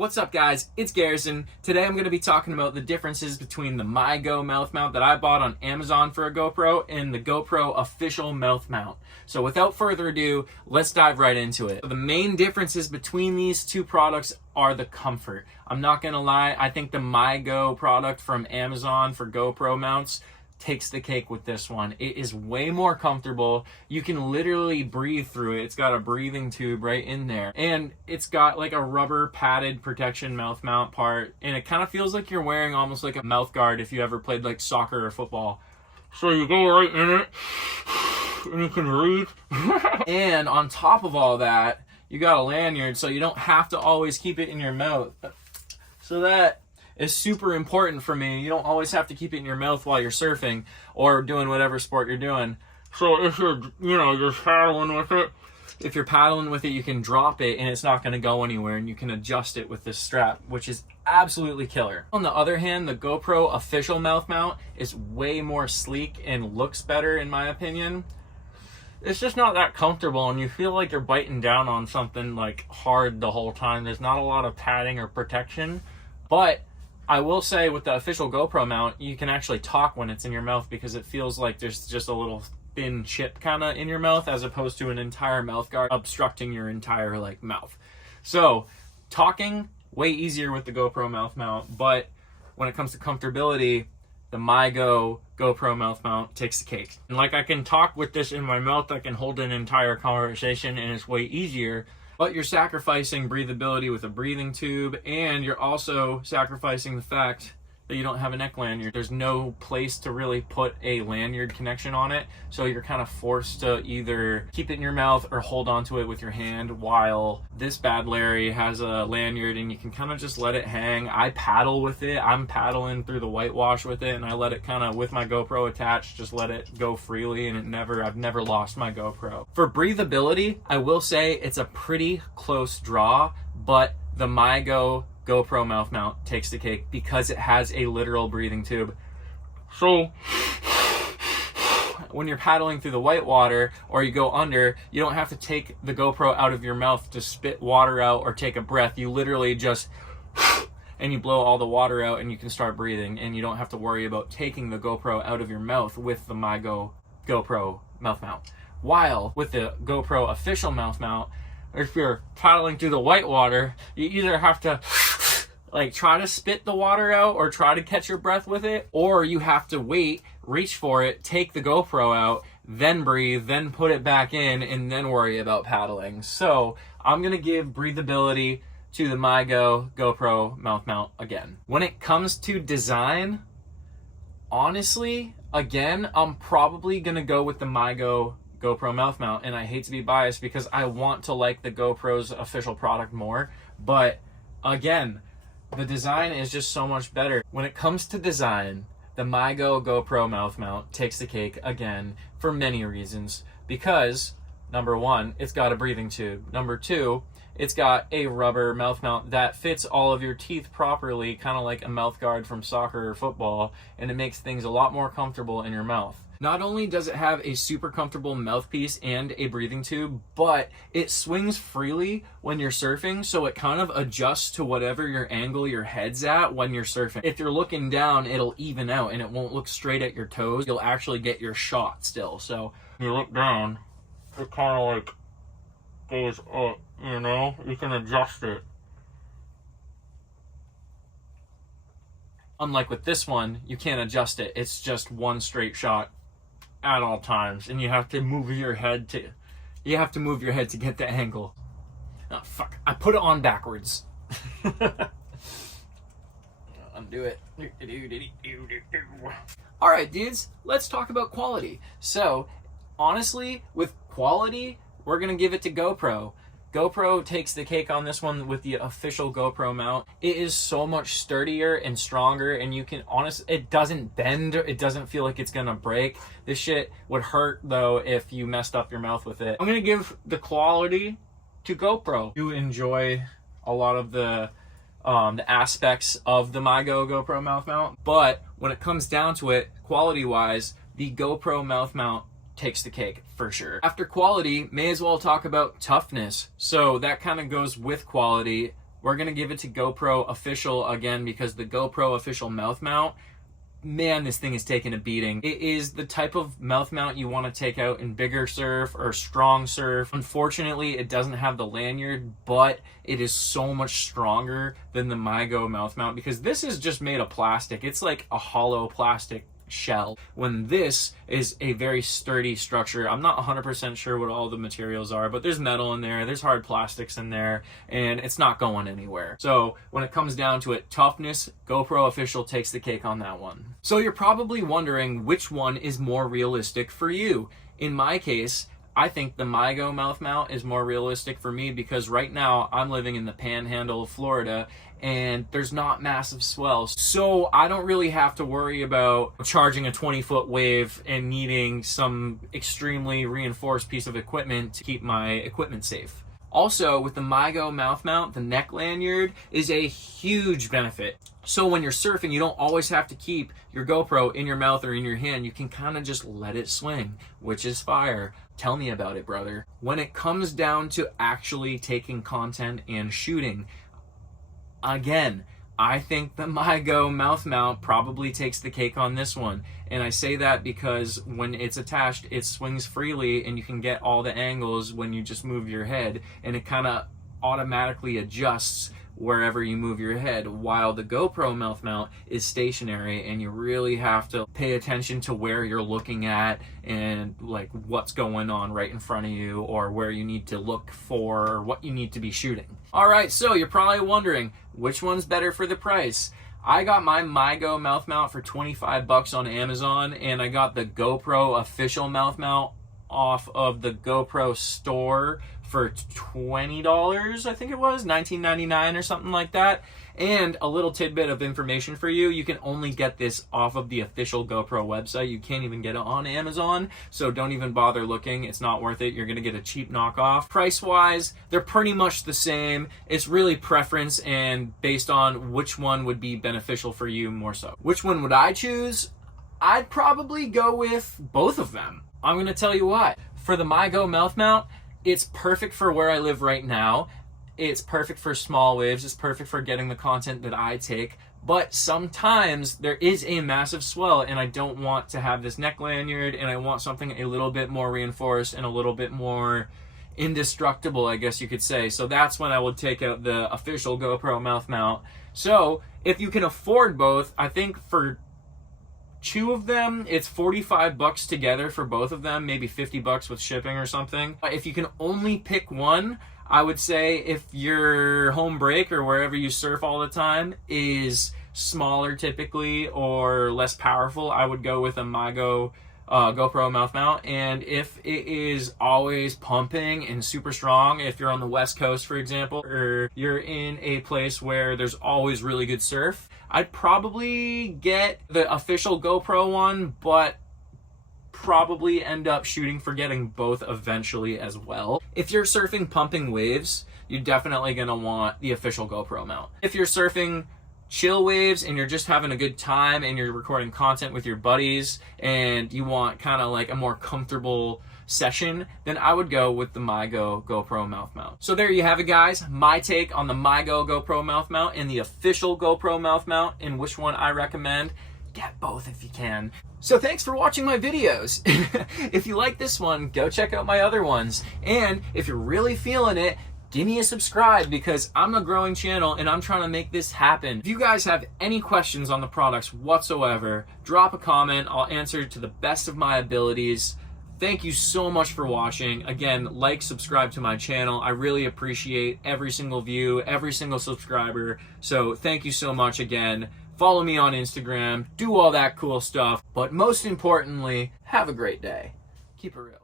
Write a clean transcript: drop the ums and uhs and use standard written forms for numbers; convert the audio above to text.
What's up guys, it's Garrison. Today I'm going to be talking about the differences between the MyGo mouth mount that I bought on Amazon for a GoPro and the GoPro official mouth mount. So without further ado, let's dive right into it. The main differences between these two products are the comfort. I'm not going to lie, I think the MyGo product from Amazon for GoPro mounts takes the cake with this one. It is way more comfortable. You can literally breathe through it. It's got a breathing tube right in there. And it's got like a rubber padded protection mouth mount part. And it kind of feels like you're wearing almost like a mouth guard if you ever played like soccer or football. So you go right in it and you can breathe. And on top of all that, you got a lanyard so you don't have to always keep it in your mouth. So that is super important for me. You don't always have to keep it in your mouth while you're surfing or doing whatever sport you're doing. So if you're, you're paddling with it, if you're paddling with it, you can drop it and it's not going to go anywhere, and you can adjust it with this strap, which is absolutely killer. On the other hand, the GoPro official mouth mount is way more sleek and looks better in my opinion. It's just not that comfortable, and you feel like you're biting down on something like hard the whole time. There's not a lot of padding or protection, but I will say with the official GoPro mount, you can actually talk when it's in your mouth because it feels like there's just a little thin chip kind of in your mouth as opposed to an entire mouth guard obstructing your entire like mouth. So talking, way easier with the GoPro mouth mount, but when it comes to comfortability, the MyGo GoPro mouth mount takes the cake. And like I can talk with this in my mouth, I can hold an entire conversation and it's way easier. But you're sacrificing breathability with a breathing tube, and you're also sacrificing the fact that you don't have a neck lanyard. There's no place to really put a lanyard connection on it, so you're kind of forced to either keep it in your mouth or hold onto it with your hand, while this bad Larry has a lanyard and you can kind of just let it hang. I paddle with it. I'm paddling through the whitewash with it, and I let it kind of, with my GoPro attached, just let it go freely, and I've never lost my GoPro. For breathability, I will say it's a pretty close draw, but the MyGo GoPro mouth mount takes the cake because it has a literal breathing tube. So when you're paddling through the whitewater or you go under, you don't have to take the GoPro out of your mouth to spit water out or take a breath. You literally just and you blow all the water out and you can start breathing, and you don't have to worry about taking the GoPro out of your mouth with the MyGo GoPro mouth mount. While with the GoPro official mouth mount, if you're paddling through the whitewater, you either have to like try to spit the water out or try to catch your breath with it, or you have to wait, reach for it, take the GoPro out, then breathe, then put it back in, and then worry about paddling. So I'm gonna give breathability to the MyGo GoPro mouth mount again. When it comes to design, honestly, again, I'm probably gonna go with the MyGo GoPro mouth mount, and I hate to be biased because I want to like the GoPro's official product more, but again, the design is just so much better. When it comes to design, the MyGo GoPro mouth mount takes the cake again for many reasons. Because, number one, it's got a breathing tube. Number two, it's got a rubber mouth mount that fits all of your teeth properly, kind of like a mouth guard from soccer or football, and it makes things a lot more comfortable in your mouth. Not only does it have a super comfortable mouthpiece and a breathing tube, but it swings freely when you're surfing, so it kind of adjusts to whatever your angle your head's at when you're surfing. If you're looking down, it'll even out and it won't look straight at your toes. You'll actually get your shot still. So when you look down, it kind of like goes up, you can adjust it. Unlike with this one, you can't adjust it. It's just one straight shot at all times, and you have to move your head to get the angle. Oh fuck, I put it on backwards. Undo it. Alright dudes, let's talk about quality. So honestly, with quality, we're gonna give it to GoPro. GoPro takes the cake on this one with the official GoPro mount. It is so much sturdier and stronger, and you can it doesn't bend. It doesn't feel like it's gonna break. This shit would hurt though if you messed up your mouth with it. I'm gonna give the quality to GoPro. You enjoy a lot of the aspects of the MyGo GoPro mouth mount, but when it comes down to it, quality-wise, the GoPro mouth mount takes the cake for sure. After quality, may as well talk about toughness. So that kind of goes with quality. we're going to give it to GoPro Official again, because the GoPro Official mouth mount, man, this thing is taking a beating. It is the type of mouth mount you want to take out in bigger surf or strong surf. Unfortunately, it doesn't have the lanyard, but it is so much stronger than the MyGo mouth mount, because this is just made of plastic. It's like a hollow plastic shell, when this is a very sturdy structure. I'm not 100% sure what all the materials are, but there's metal in there, there's hard plastics in there, and it's not going anywhere. So when it comes down to it, toughness, GoPro Official takes the cake on that one. So you're probably wondering which one is more realistic for you. In my case, I think the MyGo mouth mount is more realistic for me, because right now I'm living in the panhandle of Florida and there's not massive swells. So I don't really have to worry about charging a 20-foot wave and needing some extremely reinforced piece of equipment to keep my equipment safe. Also, with the MyGo mouth mount, the neck lanyard is a huge benefit. So when you're surfing, you don't always have to keep your GoPro in your mouth or in your hand. You can kind of just let it swing, which is fire. Tell me about it, brother. When it comes down to actually taking content and shooting, again, I think the MyGo mouth mount probably takes the cake on this one. And I say that because when it's attached, it swings freely and you can get all the angles when you just move your head, and it kind of automatically adjusts wherever you move your head, while the GoPro mouth mount is stationary and you really have to pay attention to where you're looking at and like what's going on right in front of you, or where you need to look for, or what you need to be shooting. All right, so you're probably wondering which one's better for the price. I got my MyGo mouth mount for 25 bucks on Amazon, and I got the GoPro Official mouth mount off of the GoPro store for $20, I think it was, $19.99 or something like that. And a little tidbit of information for you, you can only get this off of the official GoPro website. You can't even get it on Amazon, so don't even bother looking. It's not worth it. You're gonna get a cheap knockoff. Price-wise, they're pretty much the same. It's really preference and based on which one would be beneficial for you more so. Which one would I choose? I'd probably go with both of them. I'm gonna tell you why. For the MyGo mouth mount, it's perfect for where I live right now. It's perfect for small waves. It's perfect for getting the content that I take. But sometimes there is a massive swell and I don't want to have this neck lanyard, and I want something a little bit more reinforced and a little bit more indestructible, I guess you could say. So that's when I would take out the official GoPro mouth mount. So if you can afford both, I think for two of them, it's 45 bucks together for both of them, maybe 50 bucks with shipping or something. If you can only pick one, I would say if your home break or wherever you surf all the time is smaller typically or less powerful, I would go with a MyGo GoPro mouth mount. And if it is always pumping and super strong, if you're on the West Coast, for example, or you're in a place where there's always really good surf, I'd probably get the official GoPro one, but probably end up shooting for getting both eventually as well. If you're surfing pumping waves, you're definitely gonna want the official GoPro mount. If you're surfing chill waves and you're just having a good time and you're recording content with your buddies and you want kind of like a more comfortable session, then I would go with the MyGo GoPro mouth mount. So there you have it, guys. My take on the MyGo GoPro mouth mount and the official GoPro mouth mount, and which one I recommend. Get both if you can. So thanks for watching my videos. If you like this one, go check out my other ones. And if you're really feeling it, give me a subscribe, because I'm a growing channel and I'm trying to make this happen. If you guys have any questions on the products whatsoever, drop a comment. I'll answer to the best of my abilities. Thank you so much for watching. Again, like, subscribe to my channel. I really appreciate every single view, every single subscriber. So thank you so much again. Follow me on Instagram, do all that cool stuff. But most importantly, have a great day. Keep it real.